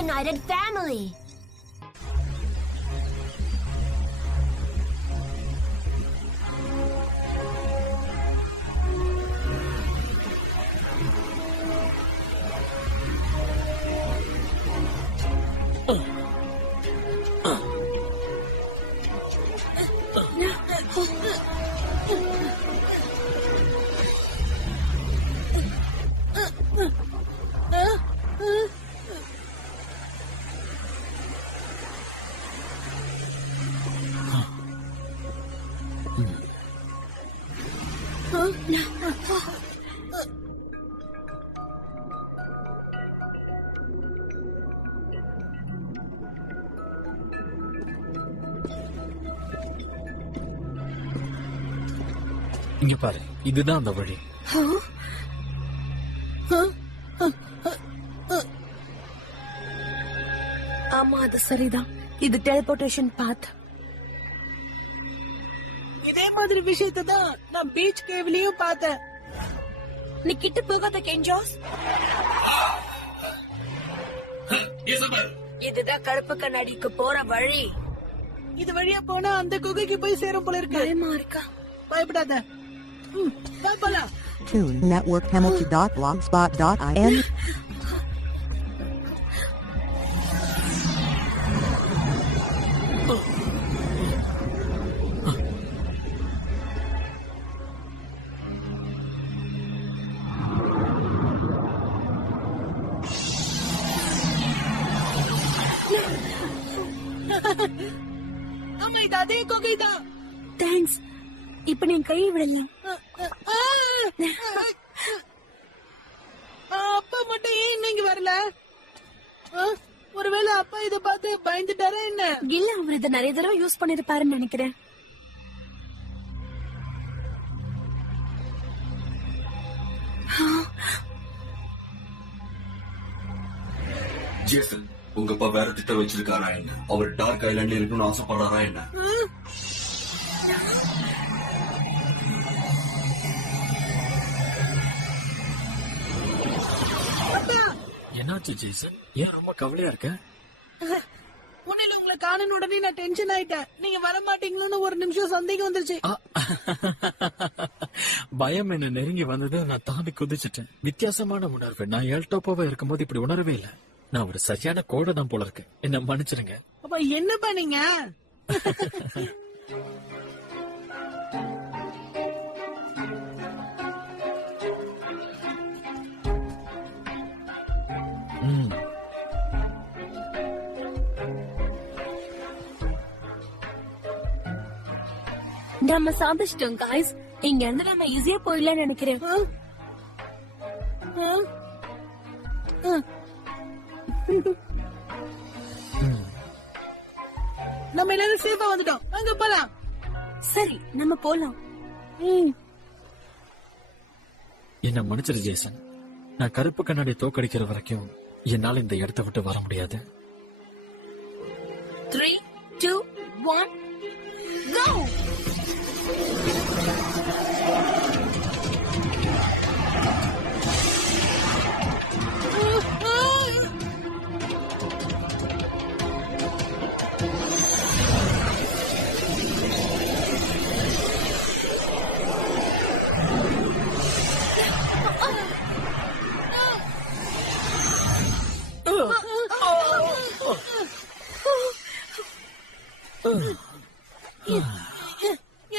reunited family. இங்க பாரு, இதுதான் அந்த வழி. ஆமா, அது சரிதான். இது டெலிபோர்டேஷன் பாத். இதே மாதிரி விஷயத்தை தான் நான் பீச் கேவ்லயும் பார்த்தேன். நீ கிட்ட போகாத கெஞ்சாஸ். இதுதான் கருப்பு கண்ணாடிக்கு போற வழி. இது வழியா போனா அந்த குகைக்கு போய் சேரும் போல இருக்கு. பயமா இருக்கா? பயப்படாத. போலாம். Tune Network Hamilton.blogspot.in. ஆமா, இது அதே குகை தான். தேங்க்ஸ். இப்ப நீ கையை விடலாம். அப்பா மட்டும் ஏன் நீங்க வரல? ஒருவேளை அப்பா இத பார்த்து பயந்துட்டாரா என்ன? இல்ல, அவர் இதை நிறைய தடவை யூஸ் பண்ணிருப்பாருன்னு நினைக்கிறேன். ஜேசன், உங்க அப்பா வேற திட்டம் வச்சிருக்காரா என்ன? அவர் டார்க் ஐலாண்ட்ல இருக்கணும்னு ஆசைப்படுறாரா என்ன? என்னாச்சு ஜேசன்? ஏன் ரொம்ப கவலையா இருக்க? உன்னில உங்களை காணன உடனே நான் டென்ஷன் ஆயிட்டேன். நீங்க வர மாட்டீங்களோன்னு ஒரு நிமிஷம் சந்தேகம் வந்துருச்சு. பயம் என்ன நெருங்கி வந்தது, நான் தாண்டி குதிச்சிட்டேன். வித்தியாசமான உணர்வு. நான் எல்டோப்போவா இருக்கும்போது இப்படி உணரவே இல்லை. நான் ஒரு சரியான கோடை தான் போல இருக்கு. என்ன மன்னிச்சிருங்க. அப்ப என்ன பண்ணீங்க? நம்ம சாதிச்சிட்டோம் காய்ஸ். இங்க இருந்து நம்ம ஈஸியா போயிடலாம்னு நினைக்கிறேன். நம்ம எல்லாரும் சேஃபா வந்துட்டோம். அங்க போலாம். சரி, நம்ம போலாம். என்ன மன்னிச்சிரு ஜேசன். நான் கருப்பு கண்ணாடி தோக்கடிக்கிற வரைக்கும் என்னால இந்த இடத்தை விட்டு வர முடியாது. 3, 2, 1, go!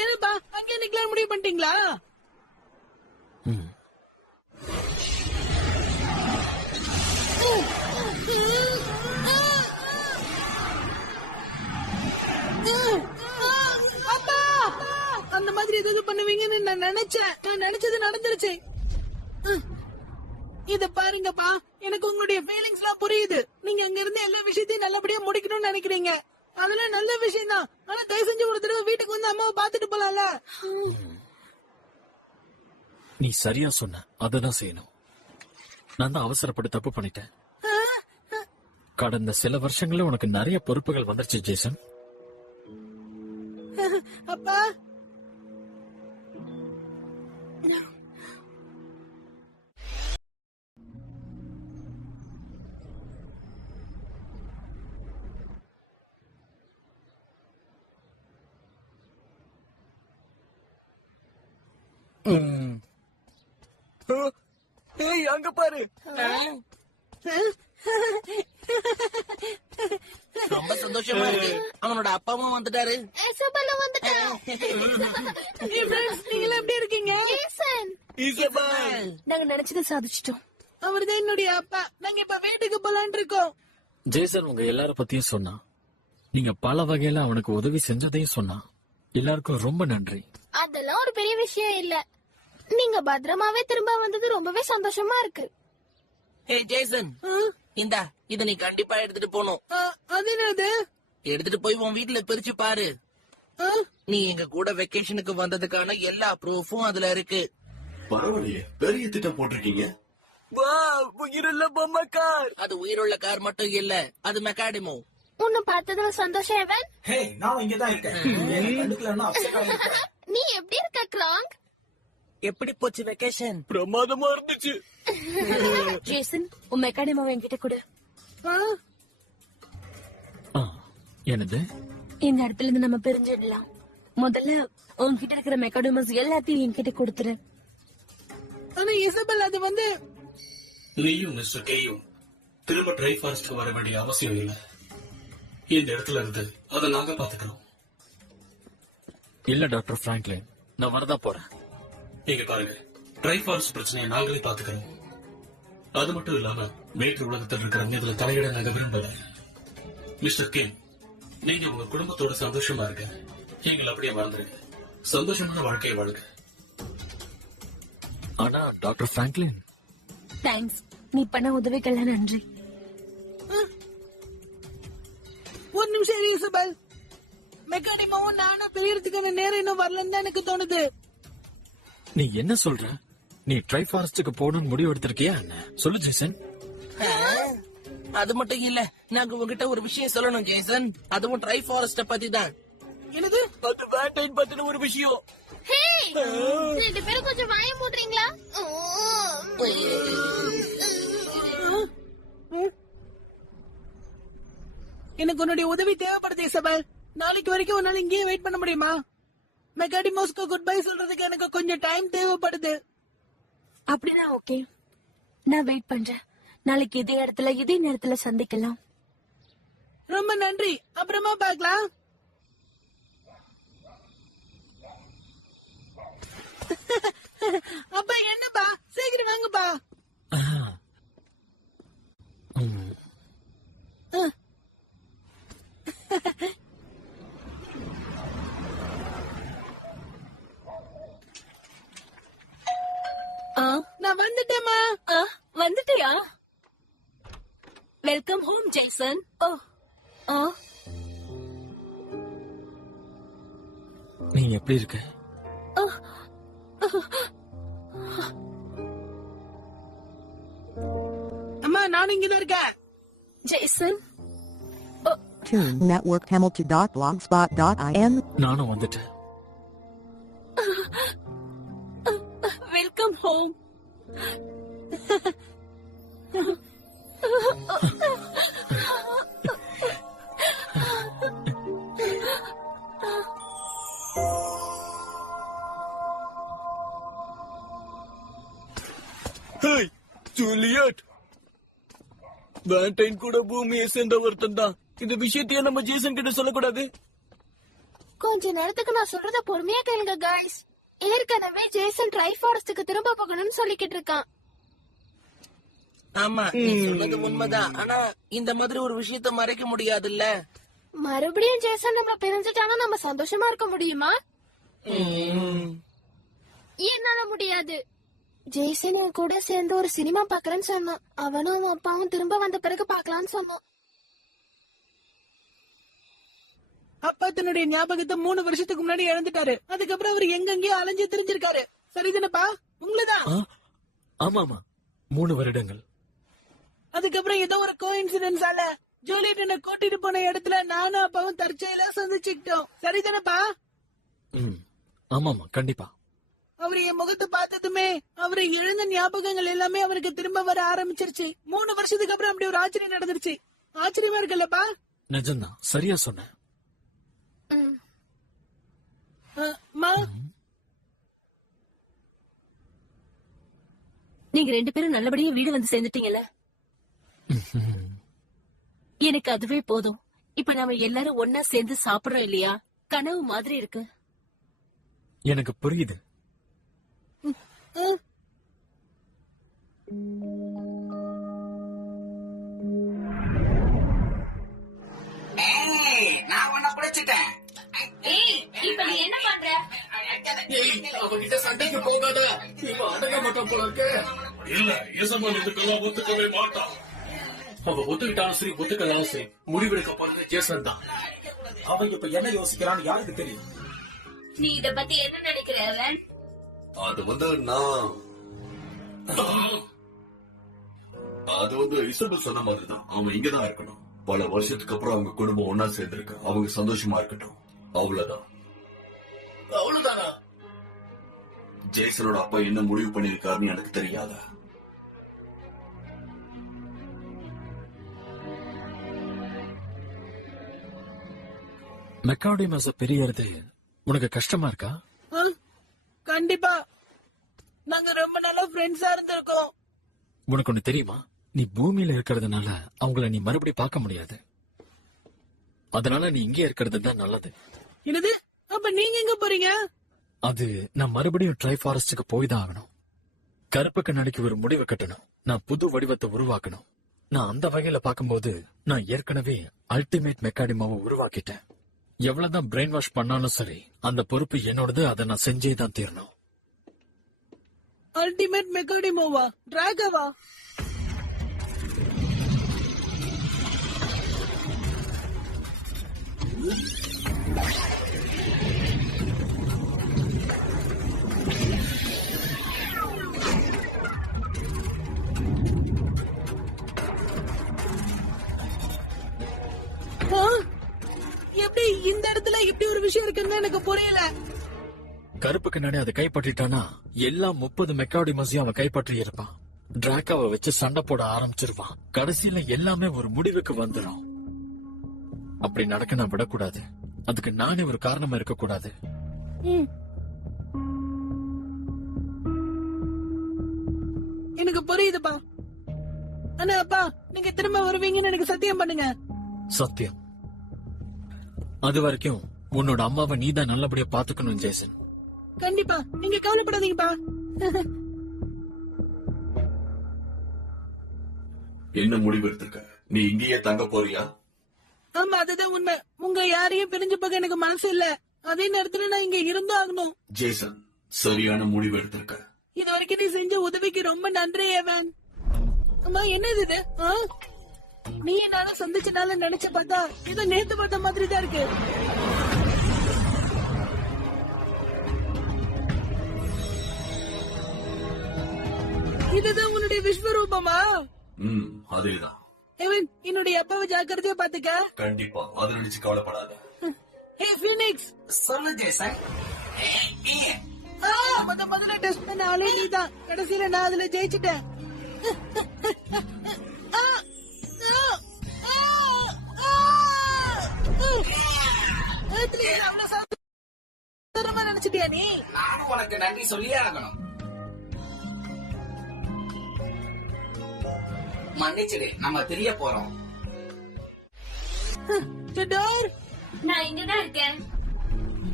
என்னப்பா, அங்கே நிக்கலாம் முடிவு பண்ணிட்டீங்களா? அப்பா, அந்த மாதிரி எதாவது பண்ணுவீங்கன்னு நான் நினைச்சேன். நான் நினைச்சது நடந்துருச்சு. இத பாருங்கப்பா, எனக்கு உங்களுடைய ஃபீலிங்ஸ் எல்லாம் புரியுது. நீங்க அங்க இருந்து எல்லா விஷயத்தையும் நல்லபடியா முடிக்கணும்னு நினைக்கிறீங்க. அதெல்லாம் நல்ல விஷயம் தான். ஆனா தயவு செஞ்சு ஒரு தடவை வீட்டுக்கு வந்து அம்மாவை பாத்துட்டு போலாம்ல. நீ சரியா சொன்ன. அததான் செய்யணும். நான் தான் அவசரப்பட்டு தப்பு பண்ணிட்டேன். கடந்த சில வருஷங்கள உனக்கு நிறைய பொறுப்புகள் வந்துருச்சு ஜேசன். அப்பா, ஏய் அங்க பாரு. ரொம்ப சந்தோஷமா இருக்கு. அவனோட அப்பாவும் வந்துட்டாரு. நீங்கள எப்படி இருக்கீங்க? நாங்க நினைச்சதை சாதிச்சிட்டோம். அவர்தான் என்னுடைய அப்பா. நாங்க இப்ப வீட்டுக்கு போலான் இருக்கோம். ஜேசன் உங்க எல்லார பத்தியும் சொன்னான். நீங்க பல வகையில அவனுக்கு உதவி செஞ்சதையும் சொன்னான். எல்லாருக்கும் ரொம்ப நன்றி. அதெல்லாம் ஒரு பெரிய விஷயம் இல்ல. நீங்க பத்திரமாவே திரும்ப வந்தது ரொம்பவே சந்தோஷமா இருக்கு. ஹே ஜேசன், இந்தா இத நீ கண்டிப்பா எடுத்துட்டு போகணும். அது என்னது? எடுத்துட்டு போய் உன் வீட்டுல பிரிச்சு பாரு. நீ எங்க கூட வெக்கேஷனுக்கு வந்ததுக்கான எல்லா ப்ரூஃபும் அதுல இருக்கு. பரவாயில்லையே, பெரிய திட்டம் போட்டிருக்கீங்க. உயிருள்ள பொம்மை கார். அது உயிருள்ள கார் மட்டும் இல்ல, அது மெக்காடிமோ. உன்னை பார்த்ததுல சந்தோஷம் எவன்? நீ எப்படி இருக்க கிராங்க்? எப்படி போச்சு வெக்கேஷன்? பிரமாதமா இருந்துச்சு. ஜேசன், உன் மெக்கானிமாவை என்கிட்ட கொடு. என்னது? இந்த இடத்துல இருந்து நம்ம பிரிஞ்சிடலாம். முதல்ல உன்கிட்ட இருக்கிற மெக்கானிமஸ் எல்லாத்தையும் என்கிட்ட கொடுத்துரு. ஆனா இசபெல், அது வந்து நீயும் மிஸ்டர் கேயும் திரும்ப ட்ரை ஃபாரஸ்ட் வர வேண்டிய அவசியம் இல்லை. இந்த இடத்துல இருந்து அதை நாங்க பாத்துக்கிறோம். இல்ல டாக்டர் பிராங்க்லின், நான் வரதா போறேன். நீங்க பாருங்க, ட்ரை ஃபாரஸ்ட் பிரச்சனையை நாங்களே பாத்துக்கிறோம். அது மட்டும் இல்லாம மேற்கு உலகத்தில் இருக்கிற இதுல தலையிட நாங்க விரும்பல. மிஸ்டர் கே, நீங்க உங்க குடும்பத்தோட சந்தோஷமா இருக்க. எங்களை அப்படியே மறந்துருங்க. சந்தோஷமான வாழ்க்கையை வாழுங்க. ஆனா டாக்டர் பிராங்க்லின், தேங்க்ஸ். நீ பண்ண உதவிக்கெல்லாம் நன்றி. ஒரு நிமிஷம் இரு இசபெல். மெக்கானிமாவும் நானும் பிரியறதுக்கான நேரம் இன்னும் வரலன்னு தான் எனக்கு தோணுது. நீ என்ன சொல்ற? நீ ட்ரை ஃபாரஸ்டுக்கு போகணும்னு முடிவு எடுத்திருக்கியா என்ன? சொல்லு ஜேசன். அது மட்டும் இல்ல, நாங்க உங்ககிட்ட ஒரு விஷயம் சொல்லணும் ஜேசன். அதுவும் ட்ரை ஃபாரஸ்ட பத்தி தான். என்னது? அது வேட்டைன் பத்தின ஒரு விஷயம். ஹே, ரெண்டு பேரும் கொஞ்சம் வாய மூடுறீங்களா? எனக்கு உன்னுடைய உதவி தேவைப்படுது இசபெல். நாளைக்கு வரைக்கும் உன்னால இங்கேயே வெயிட் பண்ண முடியுமா? மெக்காடிமோஸ்க்கு குட் பை சொல்றதுக்கு எனக்கு கொஞ்சம் டைம் தேவைப்படுது. அப்படின்னா ஓகே, நான் வெயிட் பண்றேன். நாளைக்கு இதே இடத்துல இதே நேரத்துல சந்திக்கலாம். ரொம்ப நன்றி. அப்புறமா பார்க்கலாம். அப்பா என்னப்பா, சீக்கிரம் வாங்கப்பா. நான் வந்துட்டேமா. வந்துட்டியா? Welcome home Jason. நீ எப்படி இருக்க? அம்மா, நானும் இங்கதான் இருக்கேன். Jason, Tune Network Hamilton.blogspot.in. நானும் வந்துட்டேன். Welcome home. ஜூலியட், வேட்டைன் கூட பூமியை சேர்ந்த ஒருத்தன் தான். இந்த விஷயத்தையே நம்ம ஜேசன் கிட்ட சொல்லக்கூடாது. கொஞ்ச நேரத்துக்கு நான் சொல்றத பொறுமையா கேளுங்க गाइस. ஏற்கனவே ஜேசன் ட்ரை ஃபாரஸ்டுக்கு திரும்ப போகணும்னு சொல்லிக்கிட்டு இருக்கான். ஆமா, நீ சொன்னது உண்மைதான். ஆனா இந்த மாதிரி ஒரு விஷயத்த மறைக்க முடியாதுல்ல. மறுபடியும் ஜேசன் நம்மள பிரிஞ்சுட்டானா நம்ம சந்தோஷமா இருக்க முடியுமா? என்னால முடியாது. ஜேசன் என் கூட சேர்ந்து ஒரு சினிமா பாக்குறேன்னு சொன்னான். அவனும் அவன் அப்பாவும் திரும்ப வந்த பிறகு பாக்கலாம்னு சொன்னான். அப்பா தன்னுடைய ஞாபகத்தை 3 வருஷத்துக்கு முன்னாடி இழந்துட்டாரு. அதுக்கப்புறம் அவர் எங்கெங்கயோ அலைஞ்சு திரிஞ்சிருக்காரு. சரிதானப்பா? உங்களதான். ஆமாமா, 3 வருடங்கள். அதுக்கப்புறம் ஏதோ ஒரு கோஇன்சிடென்ஸால ஜூலியட் என்ன கூட்டிட்டு போன இடத்துல நானும் அப்பாவும் தற்செயலா சந்திச்சுக்கிட்டோம். சரிதானப்பா? ஆமாமா, கண்டிப்பா. அவரு என் முகத்தை பார்த்ததுமே அவரு எழுந்த ஞாபகங்கள் எல்லாமே அவருக்கு திரும்ப வர ஆரம்பிச்சிருச்சு. 3 வருஷத்துக்கு அப்புறம் அப்படி ஒரு ஆச்சரியம் நடந்துருச்சு. ஆச்சரியமா இருக்குல்லப்பா? நிஜம்தான், சரியா சொன்ன. நீங்க 2 பேரும் நல்லபடியா வீடு வந்து சேர்ந்துட்டீங்கல்ல, எனக்கு அதுவே போதும். இப்ப நாம எல்லாரும் ஒன்னா சேர்ந்து சாப்பிடுறோம் இல்லையா, கனவு மாதிரி இருக்கு. எனக்கு புரியுது. நான் உன்னை பிடிச்சிட்டேன். இப்ப நீ என்ன பண்ற? அவகிட்ட சண்டைக்கு போகாத, இப்ப அடங்க மாட்டான் போல இருக்கு. இல்ல எசமான் இதுக்கெல்லாம் ஒத்துக்கவே மாட்டான். அவ ஒத்துக்கிட்டாலும் சரி ஒத்துக்கலாம் சரி, முடிவெடுக்க போறது ஜேசன் தான். அவன் இப்ப என்ன யோசிக்கிறான்னு யாருக்கு தெரியும்? நீ இத பத்தி என்ன நினைக்கிற? அது இசபெல் சொன்ன மாதிரிதான். அவன் இங்கதான் இருக்கணும். பல வருஷத்துக்கு அப்புறம் அவங்க குடும்பம் ஒன்னா சேர்ந்திருக்கு. அவங்க சந்தோஷமா இருக்கட்டும், அவ்வளவுதான். அவ்வளவுதானா? ஜேசனோட அப்பா என்ன முடிவு பண்ணிருக்காருன்னு எனக்கு தெரியாதா? மெக்காடிமஸ பிரியறது உனக்கு கஷ்டமா இருக்கா? கண்டிப்பா. நாங்க ரொம்ப நாளா ஃப்ரெண்ட்ஸா இருந்திருக்கோம். உனக்கு ஒண்ணு தெரியுமா, நீ பூமியில இருக்கிறதுனால அவங்கள நீ மறுபடியும் பார்க்க முடியாது. அதனால நீ இங்கே இருக்கிறது தான் நல்லது. என்னது? அப்ப நீங்க எங்க போறீங்க? அது நான் மறுபடியும் ட்ரை ஃபாரஸ்டுக்கு போய் தான் ஆகணும். கருப்பு கண்ணாடிக்கு ஒரு முடிவு கட்டணும். நான் புது வடிவத்தை உருவாக்கணும். நான் அந்த வகையில பார்க்கும்போது நான் ஏற்கனவே அல்டிமேட் மெக்காடிமாவை உருவாக்கிட்டேன். எவ்வளவுதான் பிரெயின் வாஷ் பண்ணாலும் சரி, அந்த பொறுப்பு என்னோடது. அதை நான் செஞ்சே தான் தீரணும். அல்டிமேட் மெக்காடிமோவா? டிராகவா? எப்படி இந்த இடத்துல இப்படி ஒரு விஷயம் இருக்குன்னு எனக்கு புரியல. கருப்பு கண்ணாடி அதை கைப்பற்றிட்டானா எல்லா 30 மெக்காடிமஸையும் அவன் கைப்பற்றி இருப்பான். டிராக்காவை வச்சு சண்டை போட ஆரம்பிச்சிருவான். கடைசியில எல்லாமே ஒரு முடிவுக்கு வந்துடும். அப்படி நடக்க நான் விடக்கூடாது. அதுக்கு நானே ஒரு காரணமா இருக்க கூடாது. எனக்கு புரியுதுப்பா. ஆனா அப்பா, நீங்க திரும்ப வருவீங்கன்னு எனக்கு சத்தியம் பண்ணுங்க. சத்தியம். அது வரைக்கும் உன்னோட அம்மாவை நீதான் நல்லபடியா பாத்துக்கணும் ஜேசன். கண்டிப்பா, நீங்க கவலைப்படாதீங்கப்பா. என்ன முடிவு எடுத்திருக்க? நீ இங்கேயே தங்க போறியா? ஆமா, அதுதான் உண்மை. உங்க யாரையும் பிரிஞ்சு போக எனக்கு மனசு இல்ல. அதே நேரத்துல நான் இங்க இருந்தாகணும். ஜேசன், சரியான முடிவு எடுத்திருக்க. இது வரைக்கும் நீ செஞ்ச உதவிக்கு ரொம்ப நன்றி ஏவன். அம்மா, என்னது இது? நீ என்னால சந்திச்சனால நினைச்சு பார்த்தா இது நேத்து பார்த்த மாதிரி தான் இருக்கு. இதுதான் உன்னுடைய விஸ்வரூபமா? அதேதான். ஏவன், என்னுடைய அப்பாவை ஜாக்கிரதையா பாத்துக்க. கண்டிப்பா, அதை நினைச்சு கவலைப்படாத. ஹே ஃபீனிக்ஸ், சொல்லு ஜேசன். முதல்ல டெஸ்ட் பண்ண ஆளே நீதான். கடைசியில நான் அதுல ஜெயிச்சுட்டேன். நினைச்சிட்டியா நீ? நானும் உனக்கு நன்றி சொல்லியே ஆகணும். மன்னிச்சிடு, நம்ம தெரிய போறோம். நான் இங்கதான் இருக்கேன்.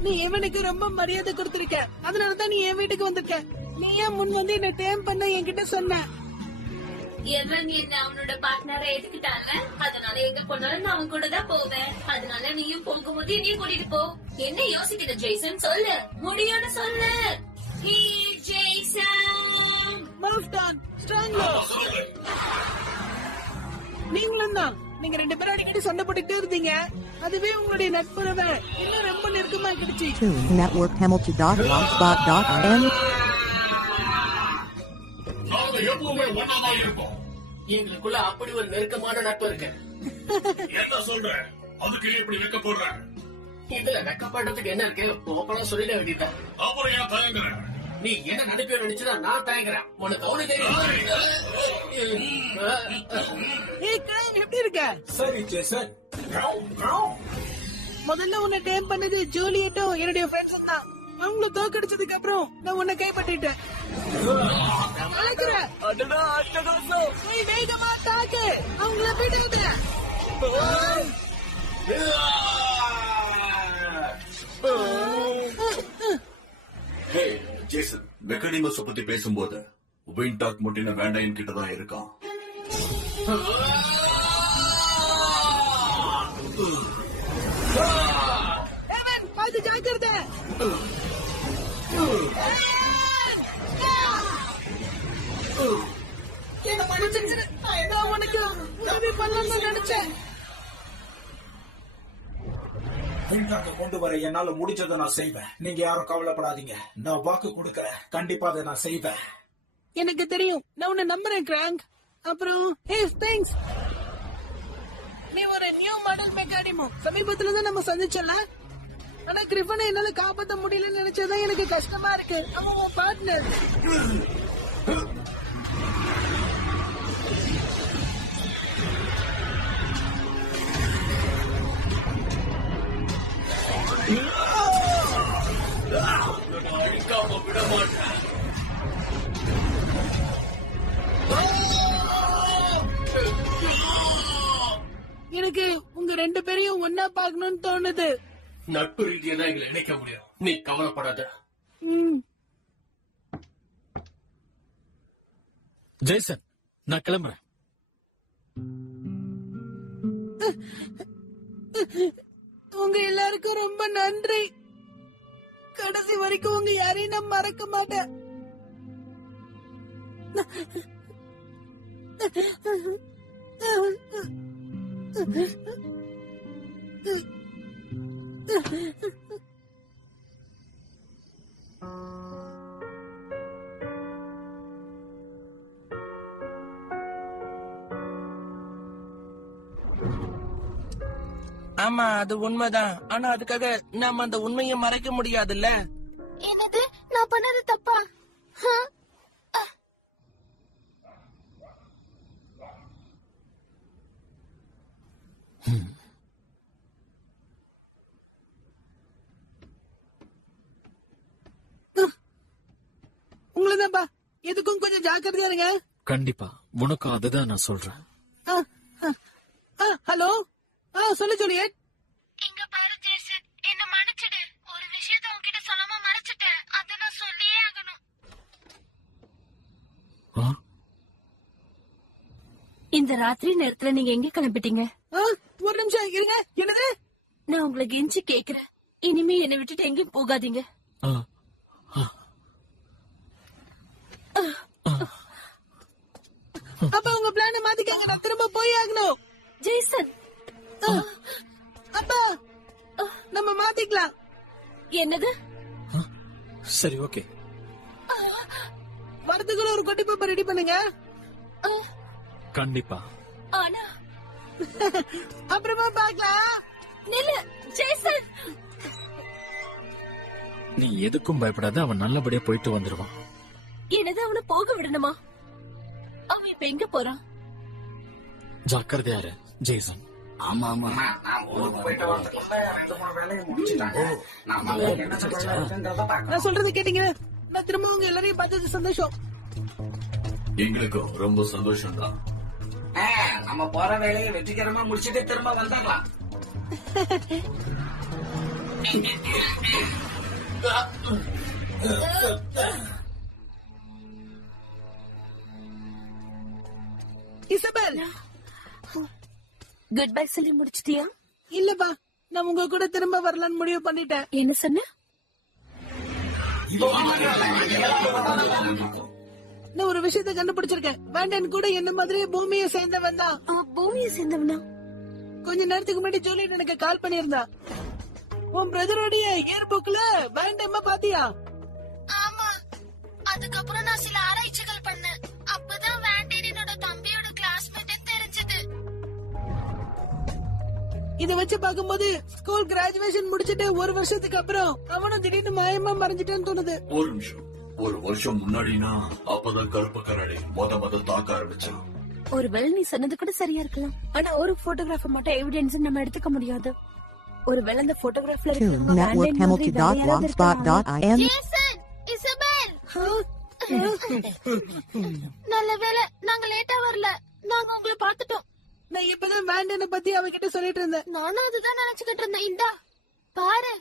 நீ இவனுக்கு ரொம்ப மரியாதை கொடுத்திருக்க. அதனாலதான் நீ என் வீட்டுக்கு வந்திருக்க. நீ ஏன் முன் வந்து என்ன டேம் பண்ண என்கிட்ட சொன்ன? எவன் என்ன அவனோட பார்ட்னரை எடுத்துக்கிட்டான்ல, அதனால எங்க போனாலும் நான் அவன் கூட தான் போவேன். அதனால நீயும் போகும்போது என்னையும் கூட்டிட்டு போ. என்ன யோசிக்கிற ஜெய்சன்? சொல்லு, முடியும்னு சொல்லு. ஜெய்சன், நீங்களும் தான். நீங்க 2 பேரும் அடிக்கடி சண்டை போட்டுட்டே இருந்தீங்க. அதுவே உங்களுடைய நட்புறவை இன்னும் ரொம்ப நெருக்கமா கிடைச்சி. Network Hamilton.blogspot.in. நாங்க எப்பவுமே ஒன்னாதான் இருப்போம். எங்களுக்குள்ள அப்படி ஒரு நெருக்கமான நட்பு இருக்கு. என்ன சொல்ற? அதுக்கு நீ இப்படி வைக்க போடுற? இதுல வெக்கப்படுறதுக்கு என்ன இருக்கு? ஓப்பனா சொல்லிட வேண்டியது. அப்புறம் ஏன் தயங்குற? நீ என்ன நினைப்பேன்னு நினைச்சுதான் நான் தயங்குறேன். உனக்கு அவனு தெரியும். எப்படி இருக்க? சரி ஜேசன். முதல்ல உன்னை டேம் பண்ணது ஜூலியட்டும் என்னுடைய ஃப்ரெண்ட்ஸும் தான். அவங்கள தோக்கடிச்சதுக்கு அப்புறம் நான் உன்னை கைப்பற்றிட்டேன். நான் வளர்க்கிறேன். நீ வேகமா தாக்கு. அவங்கள விடாத. ஹே ஜேசன், மெக்கானிமஸ் பத்தி பேசும்போது வின் டாக் முட்டின வேண்டாம் கிட்ட தான் இருக்கான். ஏவன், பாத்து ஜாக்கிரதை. என்ன மன்னிச்சிரு. நான் உனக்கு உதவி பண்ணலாம்னு நினைச்சேன். விண்டாக்க கொண்டு வர என்னால முடிஞ்சதை நான் செய்வேன். நீங்க யாரும் கவலைப்படாதீங்க. நான் வாக்கு கொடுக்கறேன். கண்டிப்பா அதை நான் செய்வேன். எனக்கு தெரியும். நான் உன்னை நம்புறேன் கிராங்க். அப்புறம் தேங்க்ஸ். நீ ஒரு நியூ மாடல் மெக்கானிமோ. சமீபத்துல தான் நம்ம சந்திச்சல. ஆனா கிரிஃபனை என்னால காப்பாற்ற முடியலன்னு நினைச்சதான் எனக்கு கஷ்டமா இருக்கு. அவன் உன் பார்ட்னர். எனக்கு உங்க ரெண்டு பேரையும் ஒன்னா பாக்கணும்னு தோணுது. நட்பு ரீதியா தான் எங்களை இணைக்க முடியும். நீ கவலைப்படாத. ஜேசன், நான் கிளம்புறேன். உங்க எல்லாருக்கும் ரொம்ப நன்றி. கடைசி வரைக்கும் உங்க யாரையும் நான் மறக்க மாட்டேன். ஆமா, அது உண்மைதான். ஆனா அதுக்காக நாம அந்த உண்மையை மறைக்க முடியாதுல்ல. என்னது, நான் பண்ணது தப்பா? உங்களதான்ப்பா. எதுக்கும் கொஞ்சம் ஜாக்கிரதையா இருங்க. கண்டிப்பா, உனக்கும் அதுதான் நான் சொல்றேன். ஹலோ, சொல்லு ஜூலியட். இங்க பாரு ஜேசன், என்ன மன்னிச்சிடு. ஒரு விஷயத்தை உன்கிட்ட சொல்லாம மறைச்சிட்டேன். அத நான் சொல்லியே ஆகணும். இந்த ராத்திரி நேரத்துல நீங்க எங்க கிளம்பிட்டீங்க? ஒரு நிமிஷம் இருங்க. என்னது? நான் உங்களை கெஞ்சி கேக்குறேன். இனிமே என்னை விட்டுட்டு எங்கேயும் போகாதீங்க. அப்ப உங்க பிளான மாத்திக்கங்க. நான் திரும்ப போய் ஆகணும். ஜேசன், அப்பா நம்ம மாத்திக்கலாம். என்னது? சரி, ஓகே. வரதுக்குள்ள ஒரு கொட்டி பேப்பர் ரெடி பண்ணுங்க. கண்டிப்பா. ஆனா அப்புறமா பாக்கலாம். நில்லு ஜேசன். நீ எதுக்கும் பயப்படாத. அவன் நல்லபடியா போயிட்டு வந்துருவான். என்னது, அவனை போக விடணுமா? அவன் இப்ப எங்க போறான்? ஜாக்கிரதையா இரு ஜேசன். ஆமா ஆமா, நான் ஊருக்கு போயிட்டு வரதுக்குள்ள 2-3 வேலையை முடிச்சிட்டாங்க. நான் சொல்றது கேட்டீங்க. நான் திரும்ப உங்க எல்லாரையும் பார்த்தது சந்தோஷம். எங்களுக்கும் ரொம்ப சந்தோஷம் தான். நம்ம போற வேலையை வெற்றிகரமா முடிச்சிட்டு திரும்ப வந்துடலாம். இசபெல், குட் பை சொல்லி முடிச்சிட்டியா? இல்லப்பா, நான் உங்க கூட திரும்ப வரலான்னு முடிவு பண்ணிட்டேன். என்ன சொன்ன? நான் ஒரு விஷயத்தை கண்டுபிடிச்சிருக்கேன். வேண்டன் கூட என்ன மாதிரியே பூமியை சேர்ந்தவன் தான். பூமியை சேர்ந்தவனா? கொஞ்ச நேரத்துக்கு முன்னாடி ஜூலியட் எனக்கு கால் பண்ணியிருந்தா. உன் பிரதரோடைய இயர் புக்ல வேண்டமா பாத்தியா? ஆமா, அதுக்கப்புறம் நான் சில ஆராய்ச்சிகள் பண்ணேன். அப்பதான் வேண்டன் என்னோட தம்பியோட கிளாஸ்மேட் தெரிஞ்சது. இத வச்சு பாக்கும்போது ஸ்கூல் கிராஜுவேஷன் முடிச்சிட்டு ஒரு வருஷத்துக்கு அப்புறம் அவனும் திடீர்னு மாயமா மறைஞ்சிட்டேன்னு தோணுது. ஒரு நிமிஷம். ஒரு வருஷம் முன்னாடினா அப்பதான் கருப்பு கரடி மொத தாக்க ஆரம்பிச்சான். ஒருவேளை நீ சொன்னது கூட சரியா இருக்கலாம். ஆனா ஒரு போட்டோகிராஃபர் மட்டும் எவிடன்ஸ் நம்ம எடுத்துக்க முடியாது. ஒரு வேளை இந்த போட்டோகிராஃப்ல to networkhamilton.blogspot.in. Jason, Isabelle. நல்ல வேளை நாங்க லேட்டா வரல. நாங்க உங்களை பார்த்துட்டோம். நான் இப்பதான் வேண்டனை பத்தி அவகிட்ட சொல்லிட்டு இருந்தேன். நானும் அதுதான் நினைச்சுக்கிட்டு இருந்தேன். இந்தா பாரு.